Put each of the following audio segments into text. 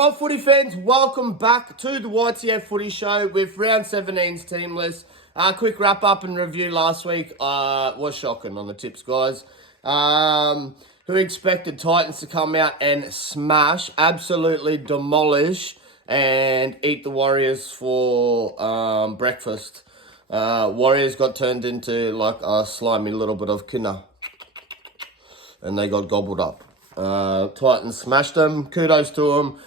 Well, footy fans, welcome back to the YTF Footy Show with round 17's team list. Quick wrap up and review last week was shocking on the tips, guys. Who expected Titans to come out and smash, absolutely demolish, and eat the Warriors for breakfast? Warriors got turned into like a slimy little bit of kina, and they got gobbled up. Titans smashed them. Kudos to them.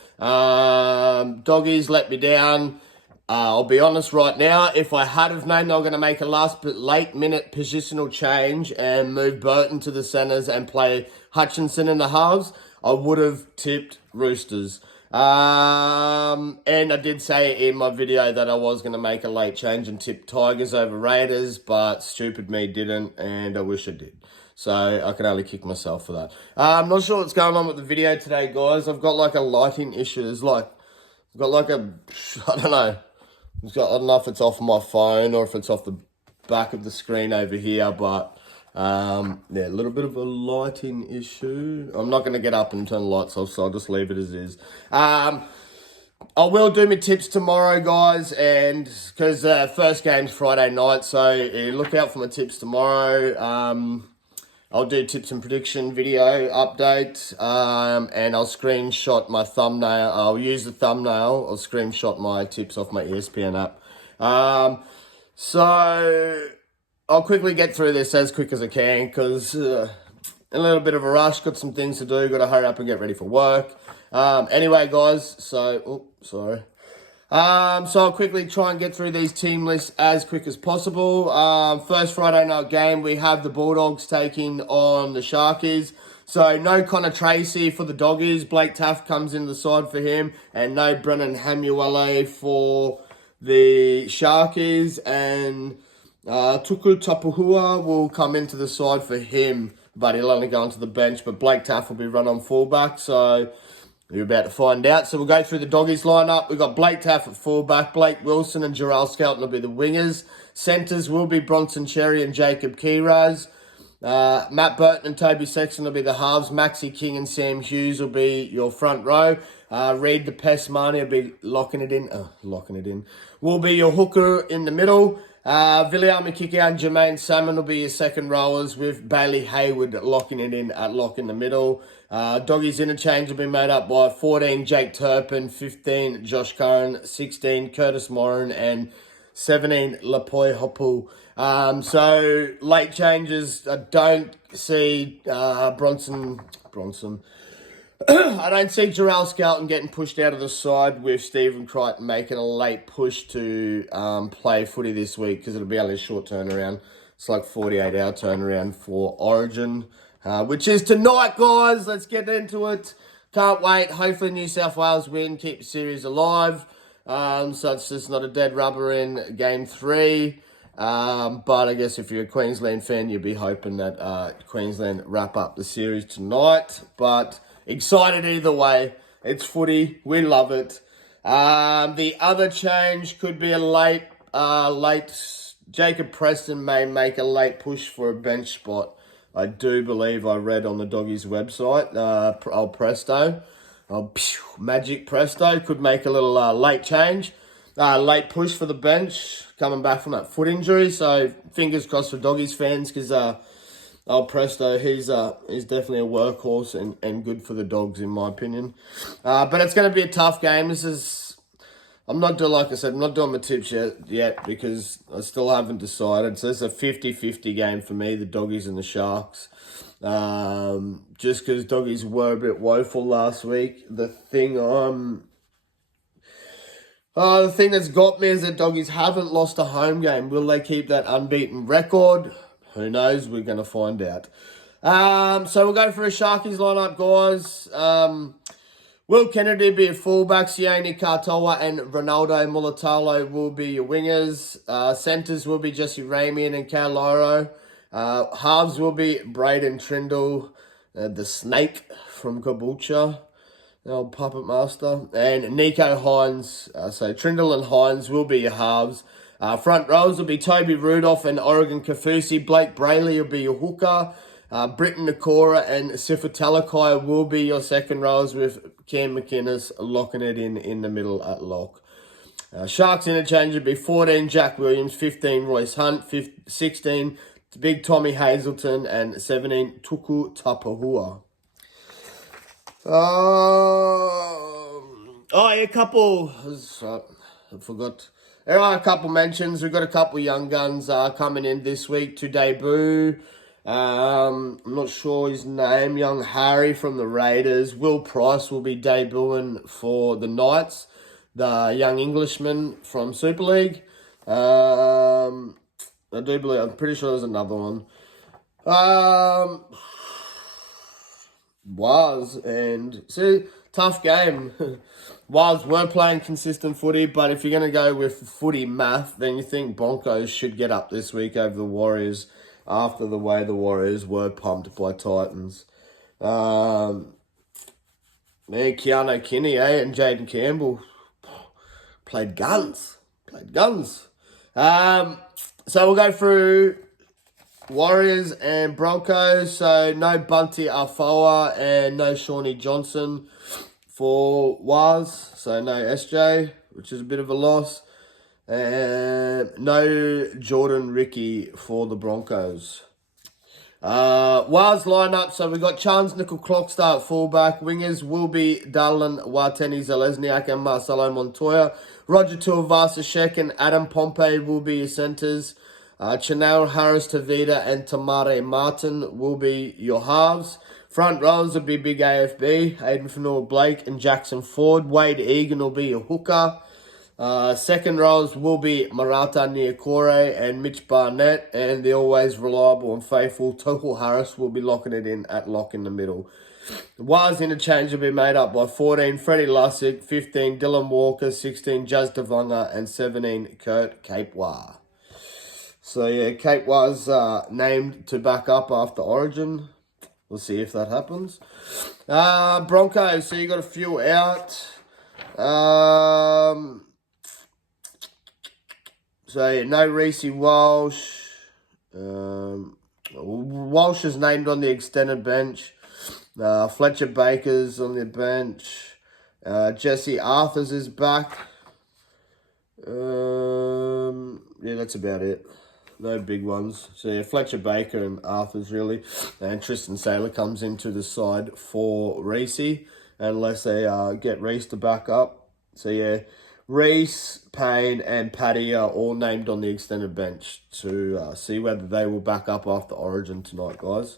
Doggies let me down. I'll be honest right now, if I had have known they were going to make a late minute positional change and move Burton to the centres and play Hutchinson in the halves, I would have tipped Roosters. And I did say in my video that I was going to make a late change and tip Tigers over Raiders, but stupid me didn't, and I wish I did. So I can only kick myself for that. I'm not sure what's going on with the video today, guys. I've got like a lighting issue. I don't know. I don't know if it's off my phone or if it's off the back of the screen over here, but yeah, a little bit of a lighting issue. I'm not going to get up and turn the lights off, so I'll just leave it as is. I will do my tips tomorrow, guys, and because first game's Friday night, so look out for my tips tomorrow. I'll do tips and prediction video update, and I'll screenshot my thumbnail. I'll use the thumbnail. I'll screenshot my tips off my ESPN app. So I'll quickly get through this as quick as I can because a little bit of a rush. Got some things to do. Got to hurry up and get ready for work. Anyway, guys. So I'll quickly try and get through these team lists as quick as possible. First Friday night game, we have the Bulldogs taking on the Sharkies. So no Connor Tracy for the Doggies. Blake Taaffe comes in the side for him. And no Brennan Hamuele for the Sharkies. And Tuku Tapuhua will come into the side for him. But he'll only go onto the bench. But Blake Taaffe will be run on fullback. So you're about to find out. So we'll go through the Doggies lineup. We've got Blake Taaffe at fullback. Blake Wilson and Jarrell Skelton will be the wingers. Centres will be Bronson Cherry and Jacob Kiraz. Matt Burton and Toby Sexton will be the halves. Maxi King and Sam Hughes will be your front row. Reed the Pest Marnie will be locking it in. Will be your hooker in the middle. Viliami Kikau and Jermaine Salmon will be your second rowers with Bailey Hayward locking it in at lock in the middle. Doggies interchange will be made up by 14 Jake Turpin, 15 Josh Curran, 16 Curtis Moran, and 17 Lapoi Hopu. So late changes, I don't see Bronson. I don't see Jarrell Skelton getting pushed out of the side with Stephen Crichton making a late push to play footy this week because it'll be only a short turnaround. It's like 48-hour turnaround for Origin, which is tonight, guys. Let's get into it. Can't wait. Hopefully New South Wales win, keep the series alive. So it's just not a dead rubber in Game 3. But I guess if you're a Queensland fan, you'll be hoping that Queensland wrap up the series tonight. But excited either way. It's footy. We love it. The other change could be a late. Jacob Preston may make a late push for a bench spot. I do believe I read on the Doggies website. Old Presto. Magic Presto could make a little late change. Late push for the bench. Coming back from that foot injury. So fingers crossed for Doggies fans because old Presto, he's definitely a workhorse and good for the Dogs in my opinion. But it's going to be a tough game. I'm not doing my tips yet because I still haven't decided. So it's a 50-50 game for me, the Doggies and the Sharks. Just because Doggies were a bit woeful last week. The thing that's got me is that Doggies haven't lost a home game. Will they keep that unbeaten record? Who knows? We're going to find out. So we'll go for a Sharkies lineup, guys. Will Kennedy be a fullback. Sione Katoa and Ronaldo Mulatalo will be your wingers. Centres will be Jesse Ramian and Cal Loro. Halves will be Braden Trindle, the snake from Caboolture, the old puppet master. And Nico Hines. So Trindle and Hines will be your halves. Front rows will be Toby Rudolph and Oregon Kafusi. Blake Brayley will be your hooker. Britton Nakora and Sifa Talakai will be your second rows, with Cam McInnes locking it in the middle at lock. Sharks interchange would be 14 Jack Williams, 15 Royce Hunt, 16 Big Tommy Hazelton, and 17 Tuku Tapahua. A couple. I forgot. There are a couple mentions. We've got a couple young guns coming in this week to debut. I'm not sure his name. Young Harry from the Raiders. Will Price will be debuting for the Knights, the young Englishman from Super League. I'm pretty sure there's another one. Tough game. Wales were playing consistent footy, but if you're going to go with footy math, then you think Broncos should get up this week over the Warriors after the way the Warriors were pumped by Titans. Keanu Kinney, and Jaden Campbell played guns. So we'll go through Warriors and Broncos. So no Bunty Afoa and no Shawnee Johnson for Waz. So no SJ, which is a bit of a loss. And no Jordan Ricky for the Broncos. Waz lineup. So we got Chance Nickel Clockstart fullback. Wingers will be Darlin Wateni Zalesniak and Marcelo Montoya. Roger Tuivasa-Sheck and Adam Pompey will be your centres. Chanel Harris Tavita and Tamare Martin will be your halves. Front rows will be Big AFB, Aiden Fanua-Blake and Jackson Ford. Wade Egan will be your hooker. Second rows will be Marata Niokore and Mitch Barnett, and the always reliable and faithful Tohu Harris will be locking it in at lock in the middle. The Wires interchange will be made up by 14 Freddie Lussick, 15 Dylan Walker, 16 Jazz Devonga, and 17 Kurt Capewar. So yeah, Cape was named to back up after Origin. We'll see if that happens. Broncos, so you got a few out. So yeah, no Reece Walsh. Walsh is named on the extended bench. Fletcher Baker's on the bench. Jesse Arthurs is back. Yeah, that's about it. No big ones. So yeah, Fletcher Baker and Arthurs really. And Tristan Saylor comes into the side for Reece, unless they get Reece to back up. So yeah, Reece, Payne and Paddy are all named on the extended bench to see whether they will back up after Origin tonight, guys.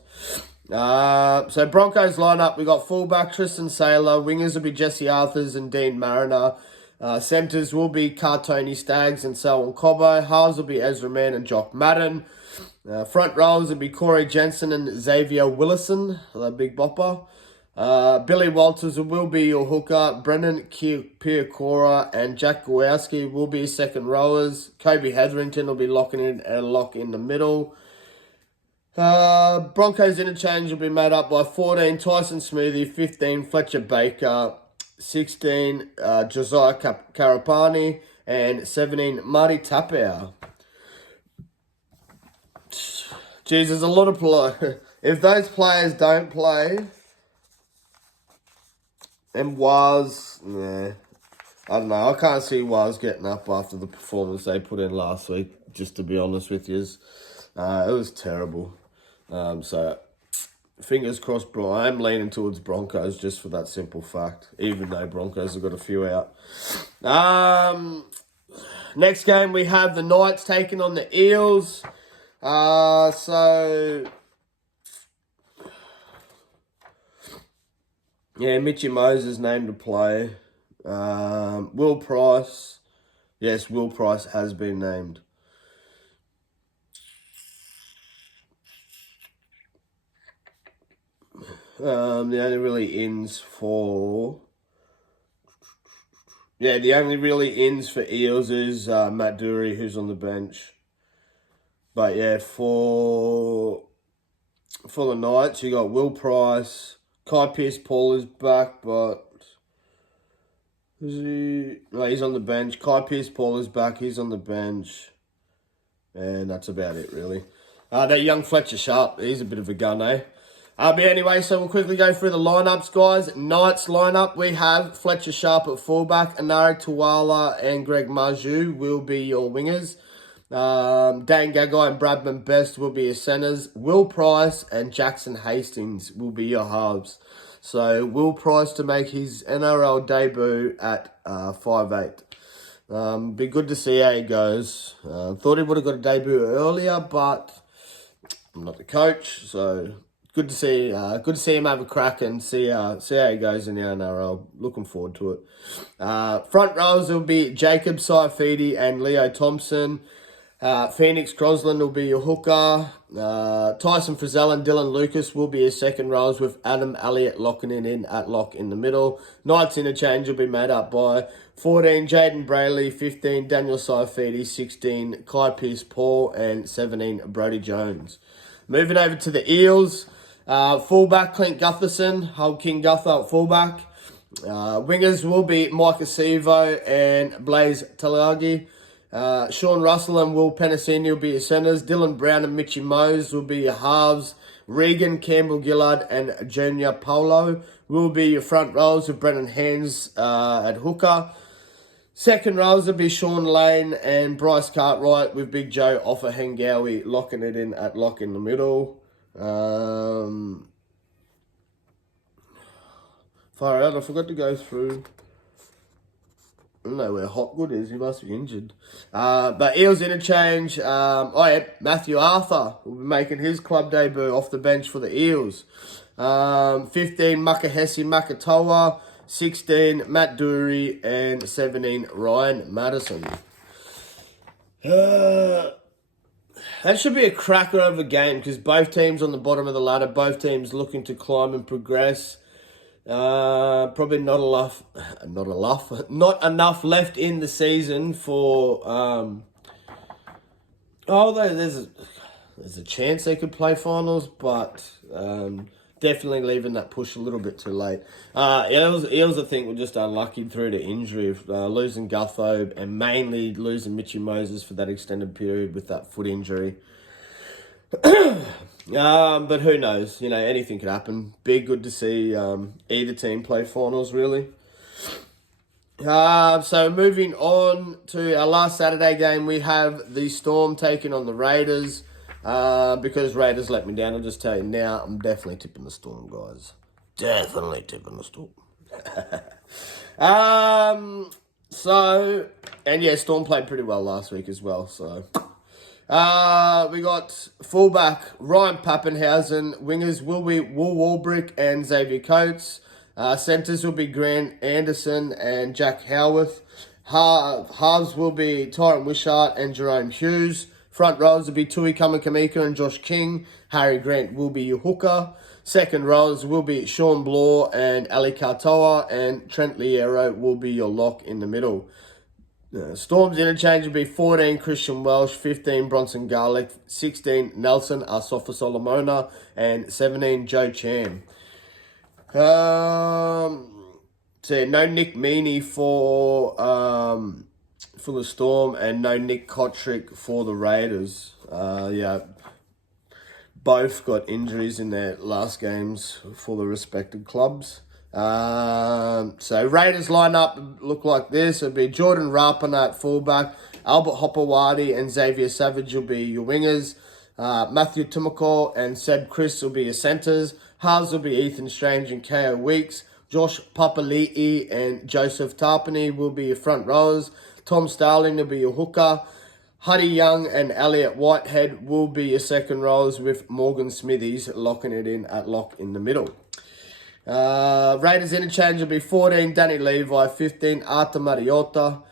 So Broncos lineup, we got fullback Tristan Saylor, wingers will be Jesse Arthurs and Dean Mariner. Centres will be Cartoni Staggs and Selwyn Cobbo. Halves will be Ezra Mann and Jock Madden. Front rows will be Corey Jensen and Xavier Willison, the big bopper. Billy Walters will be your hooker. Brendan Piacora and Jack Gawowski will be second rowers. Kobe Hetherington will be locking in and lock in the middle. Broncos interchange will be made up by 14 Tyson Smoothie, 15 Fletcher Baker, 16 Josiah Karapani, and 17 Marty Tapau. Jeez, there's a lot of play. If those players don't play, and Waz, I don't know. I can't see Waz getting up after the performance they put in last week, just to be honest with you. It was terrible. So, fingers crossed, bro. I'm leaning towards Broncos just for that simple fact, even though Broncos have got a few out. Next game, we have the Knights taking on the Eels. Yeah, Mitchy Moses named to play. Will Price. Yes, Will Price has been named. The only really ins for... Yeah, the only really ins for Eels is Matt Dury, who's on the bench. But yeah, for the Knights, you got Will Price. Kai Pearce-Paul is back, but... Is he... No, he's on the bench. Kai Pearce-Paul is back, he's on the bench. And that's about it, really. That young Fletcher Sharp, he's a bit of a gun, eh? But anyway, so we'll quickly go through the lineups, guys. Knights lineup, we have Fletcher Sharp at fullback, Anari Tuwala and Greg Marju will be your wingers. Dan Gagai and Bradman Best will be your centres. Will Price and Jackson Hastings will be your halves. So Will Price to make his NRL debut at 5'8". Be good to see how he goes. Thought he would have got a debut earlier, but I'm not the coach, so good to see him have a crack and see how he goes in the NRL. Looking forward to it. Front rows will be Jacob Saifidi and Leo Thompson. Phoenix Crosland will be your hooker. Tyson Frizzell and Dylan Lucas will be your second rows, with Adam Elliott locking it in at lock in the middle. Knights interchange will be made up by 14 Jaden Brayley, 15 Daniel Saifidi, 16 Kai Pearce-Paul and 17 Brodie Jones. Moving over to the Eels. Fullback Clint Gutherson, hold King Guther at fullback. Wingers will be Mike Acevo and Blaze Taliagi. Sean Russell and Will Penasini will be your centres. Dylan Brown and Mitchy Mose will be your halves. Regan, Campbell Gillard and Junior Paulo will be your front rows, with Brennan Hands at hooker. Second rows will be Sean Lane and Bryce Cartwright, with Big Joe Offahengawi locking it in at lock in the middle. Far out, I forgot to go through. I don't know where Hopgood is. He must be injured. But Eels interchange. Matthew Arthur will be making his club debut off the bench for the Eels. 15 Makahesi Makatoa, 16 Matt Dury, and 17 Ryan Madison. That should be a cracker of a game, because both teams on the bottom of the ladder, both teams looking to climb and progress. Probably not enough left in the season for there's a chance they could play finals, but definitely leaving that push a little bit too late. Eels I think were just unlucky through to injury, losing Gutho and mainly losing Mitchy Moses for that extended period with that foot injury. But who knows? Anything could happen. Be good to see either team play finals, really. So moving on to our last Saturday game, we have the Storm taking on the Raiders. Because Raiders let me down, I'll just tell you now, I'm definitely tipping the Storm, guys. Definitely tipping the Storm. Storm played pretty well last week as well, so... we got fullback Ryan Pappenhausen. Wingers will be Will Walbrick and Xavier Coates. Centres will be Grant Anderson and Jack Howarth. Halves will be Tyron Wishart and Jerome Hughes. Front rows will be Tui Kamakamika and Josh King. Harry Grant will be your hooker. Second rows will be Sean Bloor and Ali Katoa, and Trent Liero will be your lock in the middle. Storm's interchange will be 14 Christian Welsh, 15 Bronson Garlick, 16 Nelson Asafa Solomona, and 17 Joe Chan. No Nick Meaney for the Storm, and no Nick Kotrick for the Raiders. Both got injuries in their last games for the respective clubs. So Raiders line up look like this. It'll be Jordan Rapana at fullback, Albert Hopewadi and Xavier Savage will be your wingers. Matthew Tumako and Seb Chris will be your centres. Halves will be Ethan Strange and KO Weeks. Josh Papali'i and Joseph Tarpany will be your front rows. Tom Starling will be your hooker. Huddy Young and Elliot Whitehead will be your second rows, with Morgan Smithies locking it in at lock in the middle. Raiders interchange will be 14 Danny Levi, 15 Arta Mariota,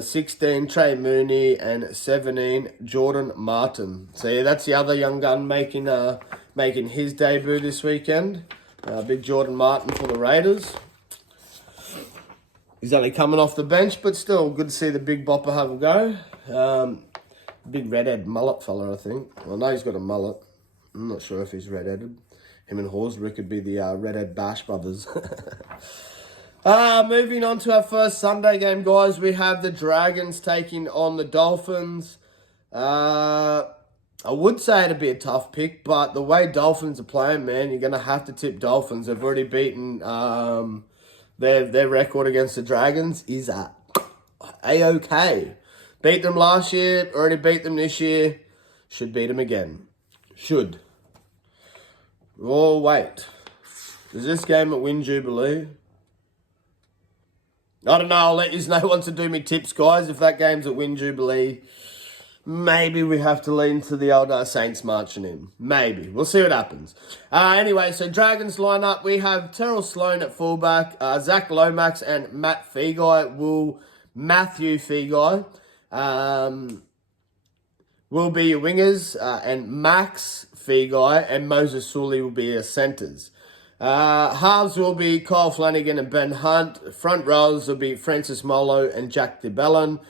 16 Trey Mooney, and 17 Jordan Martin. So yeah, that's the other young gun making his debut this weekend. Big Jordan Martin for the Raiders. He's only coming off the bench, but still good to see the big bopper have a go. Big redhead mullet fella, I think. Well, I know he's got a mullet. I'm not sure if he's redheaded. Him and Horsbrick could be the redhead Bash brothers. Moving on to our first Sunday game, guys. We have the Dragons taking on the Dolphins. I would say it'd be a tough pick, but the way Dolphins are playing, man, you're going to have to tip Dolphins. They've already beaten their record against the Dragons is at A-OK. Beat them last year, already beat them this year. Should beat them again. Should. Oh, wait. Is this game at Win Jubilee? I don't know. I'll let you know once I do me tips, guys. If that game's at Win Jubilee, maybe we have to lean to the old Saints marching in. Maybe. We'll see what happens. Anyway, so Dragons lineup. We have Terrell Sloan at fullback. Zach Lomax and Matthew Feagai will be your wingers. And Max Feagai and Moses Sully will be your centres. Halves will be Kyle Flanagan and Ben Hunt. Front rows will be Francis Molo and Jack DeBellin.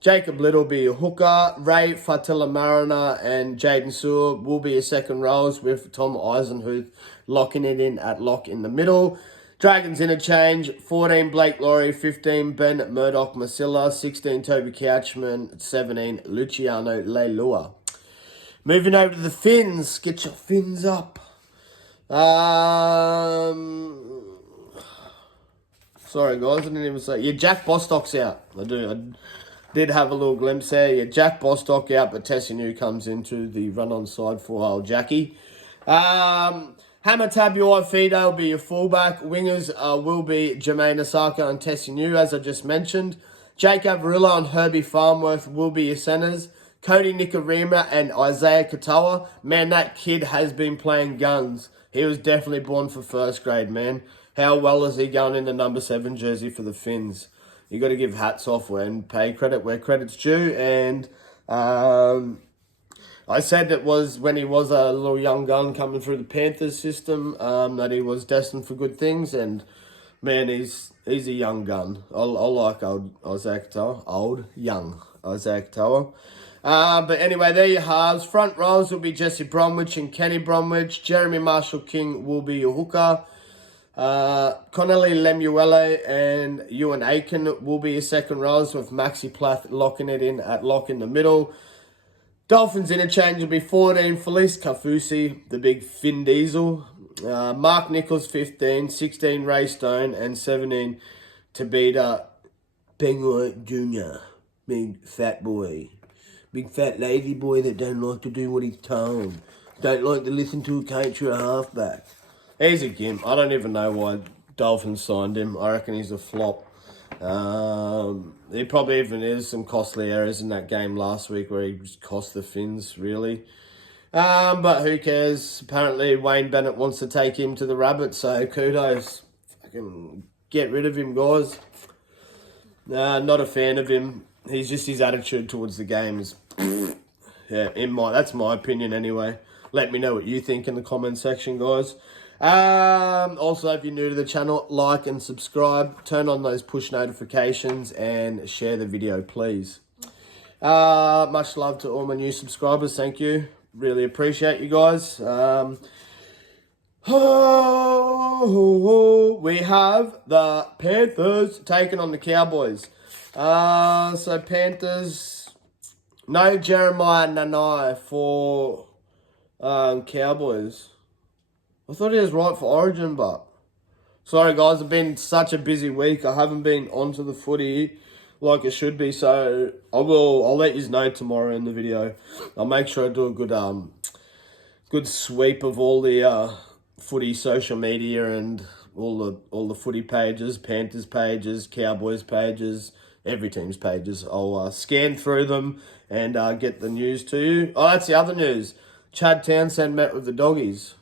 Jacob Little will be your hooker. Ray Fatila Mariner and Jaden Sewer will be your second rows, with Tom Eisenhuth locking it in at lock in the middle. Dragons interchange, 14 Blake Laurie, 15 Ben Murdoch Masilla, 16 Toby Couchman, 17 Luciano Leilua. Moving over to the Finns. Get your Finns up. Sorry guys, I didn't even say. Yeah, Jack Bostock's out. I did have a little glimpse there. Yeah, Jack Bostock out, but Tessinu comes into the run-on side for old Jackie. Hammer Tabuai Fido will be your fullback. Wingers will be Jermaine Osaka and Tessinu, as I just mentioned. Jake Avarilla and Herbie Farmworth will be your centres. Cody Nikarima and Isaiah Katoa. Man, that kid has been playing guns. He was definitely born for first grade, man. How well is he going in the number 7 jersey for the Finns? You got to give hats off and pay credit where credit's due. And I said it was when he was a little young gun coming through the Panthers system that he was destined for good things. And man, he's a young gun. I like old Isaiah Katoa. Young Isaiah Katoa. But anyway, there you halves. Front rows will be Jesse Bromwich and Kenny Bromwich. Jeremy Marshall King will be your hooker. Connelly Lemuele and Ewan Aiken will be your second rows, with Maxi Plath locking it in at lock in the middle. Dolphins interchange will be 14 Felice Kafusi, the big Finn Diesel. Mark Nichols 15, 16 Ray Stone, and 17 Tabita Penguin Jr. Big fat boy. Big fat lazy boy that don't like to do what he's told. Don't like to listen to a coach or a halfback. He's a gimp. I don't even know why Dolphins signed him. I reckon he's a flop. There probably even is some costly errors in that game last week where he just cost the Finns, really. But who cares? Apparently Wayne Bennett wants to take him to the Rabbits, so kudos. Fucking get rid of him, guys. Not a fan of him. He's just his attitude towards the game is, yeah, that's my opinion anyway. Let me know what you think in the comment section, guys. Also, if you're new to the channel, like and subscribe, turn on those push notifications, and share the video, please. Much love to all my new subscribers. Thank you. Really appreciate you guys. We have the Panthers taking on the Cowboys. So Panthers, no Jeremiah Nanai for Cowboys. I thought he was right for Origin, but sorry guys, it's been such a busy week. I haven't been onto the footy like it should be, so I'll let you know tomorrow in the video. I'll make sure I do a good sweep of all the footy social media and all the footy pages, Panthers pages, Cowboys pages, every team's pages. I'll scan through them and get the news to you. Oh, that's the other news. Chad Townsend met with the Doggies.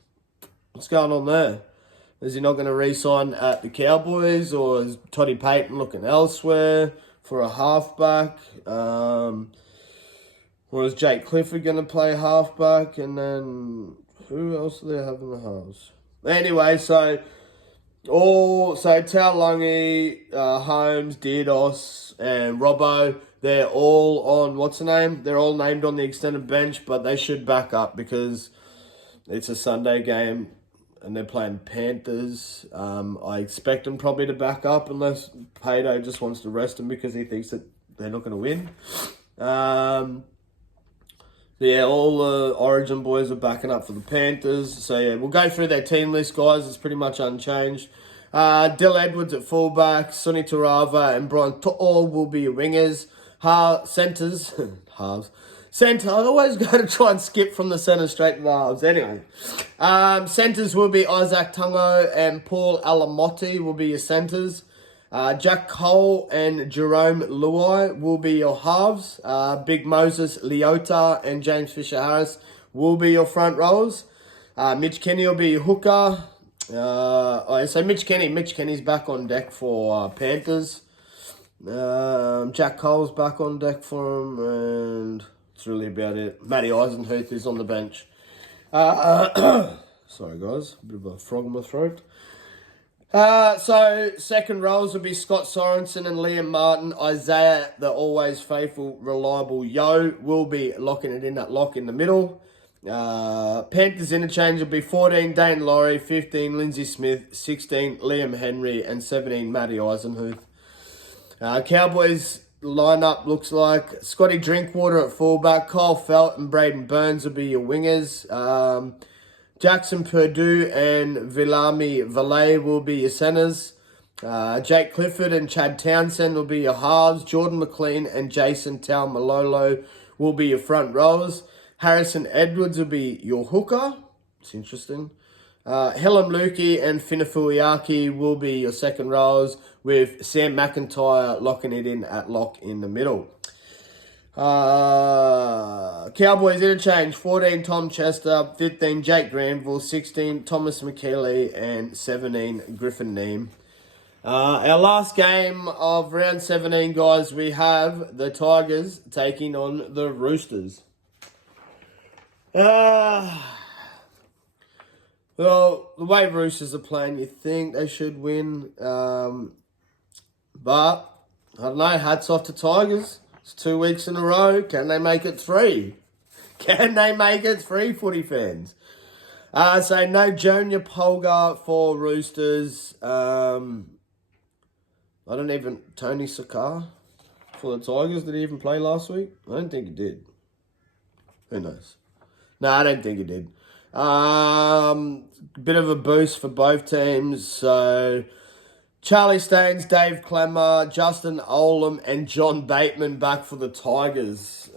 What's going on there? Is he not going to re-sign at the Cowboys, or is Toddy Payton looking elsewhere for a halfback? Or is Jake Clifford going to play halfback? And then who else do they have in the halves? Anyway, so Taulagi, Holmes, Dierdos, and Robbo, they're all on, what's the name? They're all named on the extended bench, but they should back up because it's a Sunday game and they're playing Panthers. I expect them probably to back up unless Payday just wants to rest them because he thinks that they're not going to win. Yeah, all the Origin boys are backing up for the Panthers. So, yeah, we'll go through their team list, guys. It's pretty much unchanged. Dill Edwards at fullback, Sonny Tarava and Brian To'o will be your wingers. Centres, halves. Centre, I always go to try and skip from the centre straight to the halves. Anyway, centres will be Isaac Tungo and Paul Alamotti will be your centres. Jack Cole and Jerome Luai will be your halves. Big Moses Leota and James Fisher-Harris will be your front rows. Mitch Kenny will be your hooker. So Mitch Kenny's back on deck for Panthers. Jack Cole's back on deck for him, and that's really about it. Matty Eisenhuth is on the bench. Sorry guys, a bit of a frog in my throat. So second rows will be Scott Sorensen and Liam Martin. Isaiah, the always faithful, reliable Yo, will be locking it in that lock in the middle. Panthers interchange will be 14 Dane Laurie, 15 Lindsay Smith, 16 Liam Henry, and 17 Matty Eisenhuth. Cowboys lineup looks like Scotty Drinkwater at fullback, Kyle Felt and Braden Burns will be your wingers. Jackson Purdue and Villami Valet will be your centres. Jake Clifford and Chad Townsend will be your halves. Jordan McLean and Jason Taumalolo will be your front rows. Harrison Edwards will be your hooker. It's interesting. Helen Lukey and Finafuiaki will be your second rows, with Sam McIntyre locking it in at lock in the middle. Cowboys interchange, 14 Tom Chester, 15 Jake Granville, 16 Thomas McKeely, and 17 Griffin Neem. Our last game of round 17, guys, we have the Tigers taking on the Roosters. Well, the way Roosters are playing, you think they should win. But, I don't know, hats off to Tigers. It's 2 weeks in a row. Can they make it 3? Can they make it 3, footy fans? So no Junior Polgar for Roosters. Tony Sakar for the Tigers. Did he even play last week? I don't think he did. Who knows? No, I don't think he did. Bit of a boost for both teams. So Charlie Staines, Dave Clemmer, Justin Olam, and John Bateman back for the Tigers.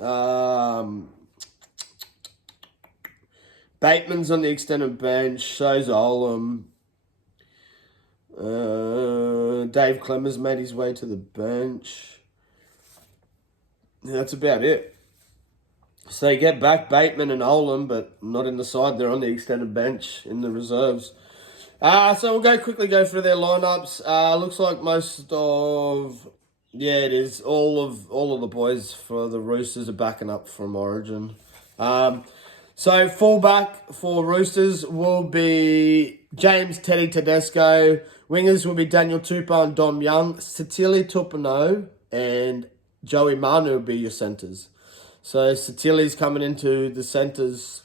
Bateman's on the extended bench, so's Olam. Dave Clemmer's made his way to the bench. Yeah, that's about it. So you get back Bateman and Olam, but not in the side. They're on the extended bench in the reserves. So we'll quickly go through their lineups. Looks like it is all of the boys for the Roosters are backing up from Origin. So fullback for Roosters will be James Teddy Tedesco. Wingers will be Daniel Tupou and Dom Young. Satili Tupano and Joey Manu will be your centres. So Satili's coming into the centres,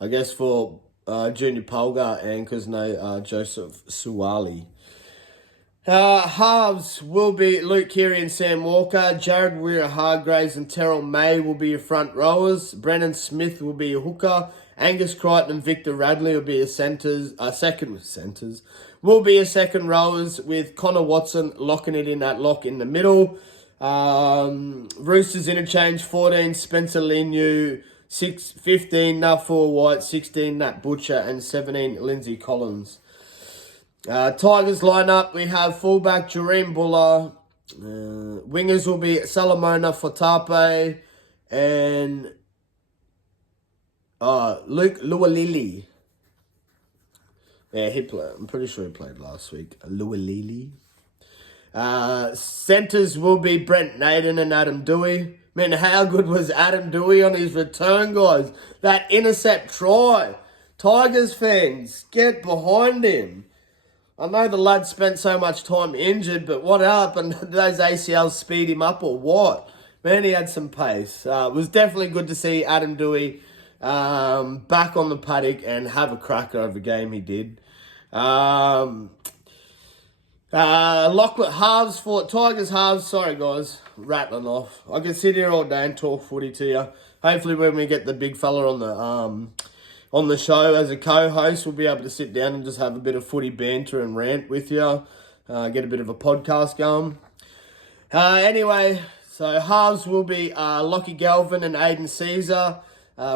I guess, for Junior Polgar and Joseph Suwali. Halves will be Luke Keary and Sam Walker. Jared Weir-Hargraves and Terrell May will be your front rowers. Brennan Smith will be your hooker. Angus Crichton and Victor Radley will be your second rowers, with Connor Watson locking it in at lock in the middle. Roosters interchange, 14 Spencer Linu, 15 Nafur White, 16 Nat Butcher, and 17 Lindsay Collins. Tigers lineup, we have fullback Jareem Buller. Wingers will be Salamona Fotape and Luke Lualili. Yeah, he played. I'm pretty sure he played last week. Lualili. Centres will be Brent Naden and Adam Dewey. Man, how good was Adam Dewey on his return, guys? That intercept try. Tigers fans, get behind him. I know the lad spent so much time injured, but what happened? Did those ACLs speed him up or what? Man, he had some pace. It was definitely good to see Adam Dewey back on the paddock and have a cracker of a game he did. Lachlan halves for Tigers halves. Sorry guys, rattling off. I can sit here all day and talk footy to you. hopefully when we get the big fella on the show as a co-host, we'll be able to sit down and just have a bit of footy banter and rant with you, get a bit of a podcast going. Anyway, so halves will be Lockie Galvin and Aiden Caesar.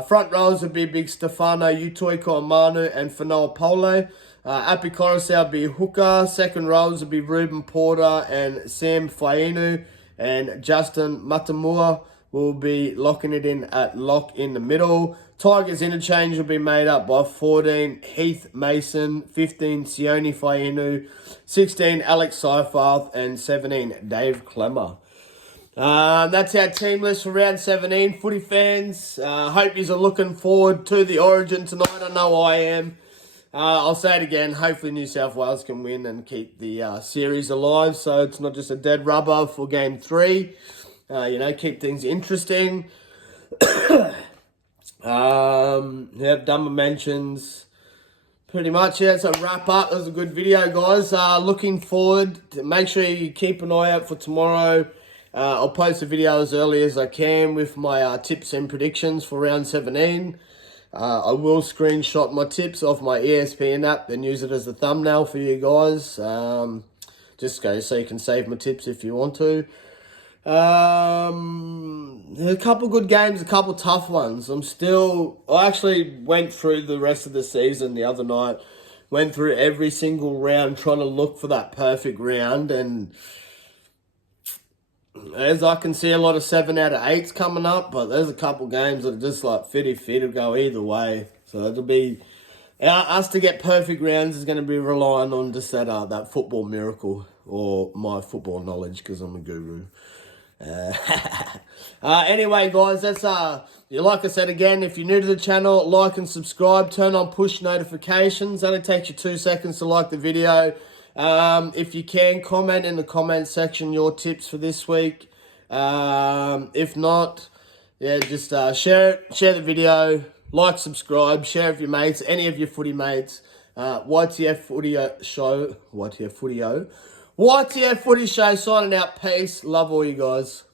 Front rows will be big Stefano Utoi-Koamanu and Fanoa Pole. Api Coruscant will be hooker. Second rows will be Ruben Porter and Sam Fainu. And Justin Matamua will be locking it in at lock in the middle. Tigers interchange will be made up by 14 Heath Mason, 15 Sione Fainu, 16 Alex Seifarth, and 17 Dave Clemmer. That's our team list for round 17. Footy fans, hope you are looking forward to the Origin tonight. I know I am. I'll say it again. Hopefully New South Wales can win and keep the series alive, so it's not just a dead rubber for Game 3. Keep things interesting. Done my mentions. Pretty much, yeah, it's a wrap up. That was a good video, guys. Looking forward. Make sure you keep an eye out for tomorrow. I'll post a video as early as I can with my tips and predictions for round 17. I will screenshot my tips off my ESPN app and use it as a thumbnail for you guys. Just go so you can save my tips if you want to. A couple good games, a couple tough ones. I actually went through the rest of the season the other night. Went through every single round trying to look for that perfect round, and as I can see, a lot of 7 out of 8s coming up, but there's a couple games that are just like fit to go either way. So it'll be us to get perfect rounds is going to be relying on just that football miracle or my football knowledge because I'm a guru. Anyway, guys, that's like I said again, if you're new to the channel, like and subscribe, turn on push notifications. Only takes you 2 seconds to like the video. If you can, comment in the comment section your tips for this week. If not, yeah, just share the video, like, subscribe, share with your mates, any of your footy mates. YTF Footy Show signing out. Peace. Love all you guys.